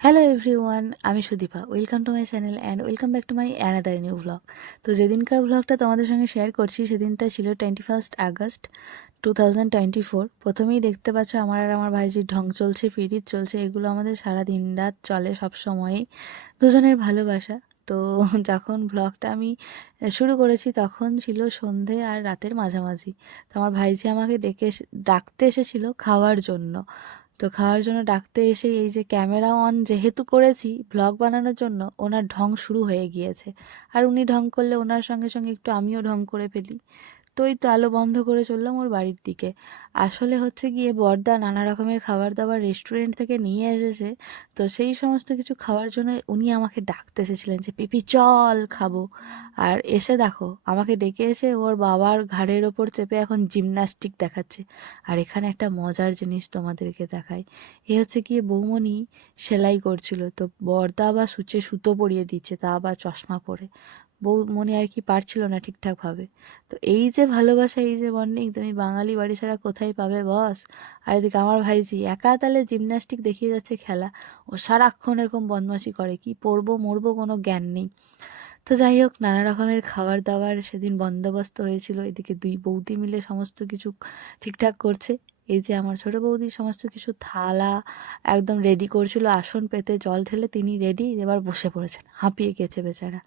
Hello everyone আমি Sudipa. Welcome to my channel and welcome back to my another new blog তো যেদিনকার ব্লগটা তোমাদের সঙ্গে শেয়ার করছি, সেদিনটা ছিল twenty first August two thousand twenty four প্রথমেই দেখতে পাচ্ছ আমার আর আমার ভাইজির ঢং চলছে, পিরিত চলছে, এগুলো আমাদের সারা দিন রাত চলে সব সময়ই দুজনের ভালোবাসা। তো যখন ব্লগটা আমি শুরু করেছি, তখন ছিল সন্ধে আর রাতের মাঝামাঝি। তো আমার ভাইজি আমাকে ডেকে ডাকতে এসেছিল খাওয়ার জন্য। তো খাওয়ার জন্য ডাকতে এসে এই যে ক্যামেরা অন যেহেতু করেছি ব্লগ বানানোর জন্য ওনার ঢং শুরু হয়ে গিয়েছে। আর উনি ঢং করলে ওনার সঙ্গে সঙ্গে একটু আমিও ঢং করে ফেলি। তো এই তো আলো বন্ধ করে চললাম ওর বাড়ির দিকে। আসলে হচ্ছে গিয়ে বর্দা নানা রকমের খাবার দাবার রেস্টুরেন্ট থেকে নিয়ে এসেছে। তো সেই সমস্ত কিছু খাওয়ার জন্য উনি আমাকে ডাকতে এসেছিলেন যে, পিপি, চল খাব। আর এসে দেখো, আমাকে ডেকে এসে ওর বাবার ঘাড়ের ওপর চেপে এখন জিমন্যাস্টিক দেখাচ্ছে। আর এখানে একটা মজার জিনিস তোমাদেরকে দেখাই। এ হচ্ছে গিয়ে বৌমনি সেলাই করছিল। তো বর্দা বা সূচে সুতো পরিয়ে দিচ্ছে, তা আবার চশমা পরে। বৌমনি আর কি পারছিল না ঠিকঠাকভাবে। তো এই যে ভালোবাসা, এই যে বন্ডিং তুমি বাঙালি বাড়ি ছাড়া কোথায় পাবে বস আর এদিকে আমার ভাইজি একা তালে জিমন্যাস্টিক দেখিয়ে যাচ্ছে খেলা। ও সারাক্ষণ এরকম বদমাশি করে, কি পড়ব, মরবো কোনো জ্ঞান নেই। তো যাই হোক, নানা রকমের খাবার দাবার সেদিন বন্দোবস্ত হয়েছিল। এদিকে দুই বৌদি মিলে সমস্ত কিছু ঠিকঠাক করছে। এই যে আমার ছোট বৌদি সমস্ত কিছু থালা একদম রেডি করছিল, আসন পেতে জল ঢেলে তিনি রেডি এবার বসে পড়েছেন, হাঁপিয়ে গেছে বেচারা।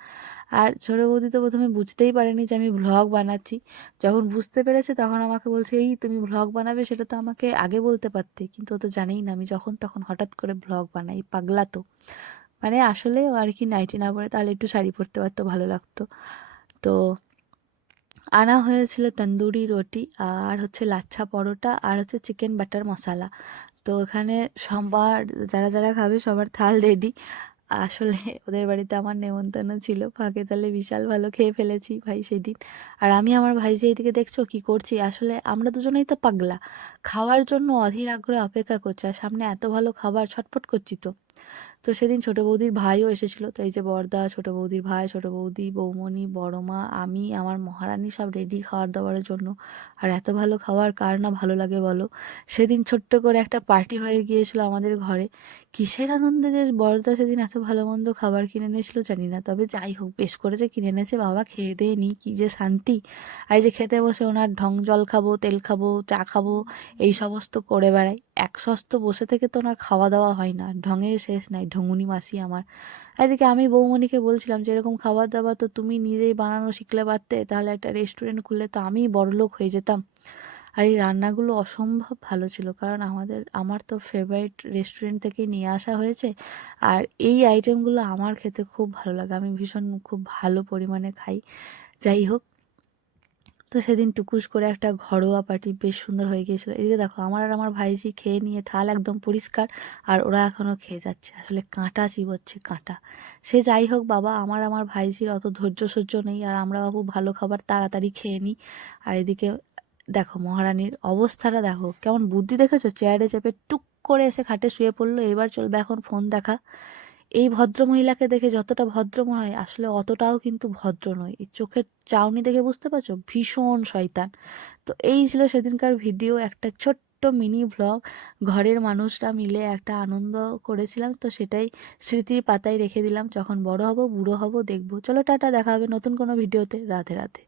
আর ছোট বৌদি তো প্রথমে বুঝতেই পারেনি যে আমি ভ্লগ বানাচ্ছি। যখন বুঝতে পেরেছে তখন আমাকে বলছে, এই তুমি ভ্লগ বানাবে, সেটা তো আমাকে আগে বলতে পারতে। কিন্তু ও তো জানেই না, আমি যখন তখন হঠাৎ করে ভ্লগ বানাই, পাগলা তো। মানে আসলে আর কি নাইটি না পরে তাহলে একটু শাড়ি পরতে পারতো, ভালো লাগতো। তো আনা হয়েছিল তন্দুরি রুটি আর হচ্ছে লাচ্ছা পরোটা আর হচ্ছে চিকেন বাটার মশলা। তো এখানে সবার যারা যারা খাবে সবার থাল রেডি আসলে ওদের বাড়িতে আমার নেমন্তন্ন ছিল। ফাঁকে তাহলে বিশাল ভালো খেয়ে ফেলেছি ভাই সেদিন। আর আমি আমার ভাই যে এইদিকে দেখছ কি করছি? আসলে আমরা দুজনেই তো পাগলা। খাওয়ার জন্য অধীর আগ্রহে অপেক্ষা করছি। আর সামনে এত ভালো খাবার ছটফট করছি তো। তো সেদিন ছোটো বৌদির ভাইও এসেছিল। তো এই যে বড়দা ছোটো বৌদির ভাই, ছোটো বৌদি, বৌমণি, বড়মা, আমি, আমার মহারানী সব রেডি খাওয়ার দাওয়ারের জন্য। আর এত ভালো খাওয়ার কার না ভালো লাগে বলো? সেদিন ছোট্ট করে একটা পার্টি হয়ে গিয়েছিল আমাদের ঘরে। কিসের আনন্দে যে বড়দা সেদিন এত ভালো মন্দ খাবার কিনে এনেছিল জানি না। তবে যাই হোক, বেশ করে যে কিনে এনেছে, বাবা খেয়ে দিয়ে নি, কী যে শান্তি। আর যে খেতে বসে ওনার ঢং জল খাব, তেল খাব, চা খাব, এই সমস্ত করে বেড়াই। এক সস্ত বসে থেকে তো ওনার খাওয়া দাওয়া হয় না। ঢঙের শেষ নাই ঢঙুনি মাসি আমার। এদিকে আমি বৌমণিকে বলছিলাম যে, এরকম খাবার দাবার তো তুমি নিজেই বানানো শিখলে পারতে, তাহলে একটা রেস্টুরেন্ট খুললে তো আমিই বড়লোক হয়ে যেতাম। আর এই রান্নাগুলো অসম্ভব ভালো ছিল, কারণ আমাদের, আমার তো ফেভারিট রেস্টুরেন্ট থেকেই নিয়ে আসা হয়েছে। আর এই আইটেমগুলো আমার খেতে খুব ভালো লাগে, আমি ভীষণ খুব ভালো পরিমাণে খাই। যাই হোক তো সেদিন টুকুস করে একটা ঘরোয়া পার্টি বেশ সুন্দর হয়ে গিয়েছিল। এদিকে দেখো, আমার আর আমার ভাইজি খেয়ে নিয়ে থাল একদম পরিষ্কার আর ওরা এখনও খেয়ে যাচ্ছে। আসলে কাঁটা চিবোচ্ছে, কাঁটা। সে যাই হোক বাবা, আমার আমার ভাইজির অত ধৈর্য সহ্য নেই আর আমরা বাবু ভালো খাবার তাড়াতাড়ি খেয়ে নিই। আর এদিকে দেখো, মহারানীর অবস্থাটা দেখো, কেমন বুদ্ধি দেখেছ? চেয়ারে চেপে টুক করে এসে খাটে শুয়ে পড়ল। এবার চলবে এখন ফোন দেখা। এই ভদ্র মহিলাকে দেখে যতটা ভদ্র মনে হয়, আসলে অতটাও কিন্তু ভদ্র নয়। এই চোখের চাউনি দেখে বুঝতে পারছ? ভীষণ শয়তান। তো এই ছিল সেদিনকার ভিডিও, একটা ছোট্ট মিনি ভ্লগ ঘরের মানুষরা মিলে একটা আনন্দ করেছিলাম, তো সেটাই স্মৃতির পাতায় রেখে দিলাম। যখন বড় হব, বুড়ো হব, দেখব। চলো টাটা, দেখা হবে নতুন কোনো ভিডিওতে। রাধে রাধে।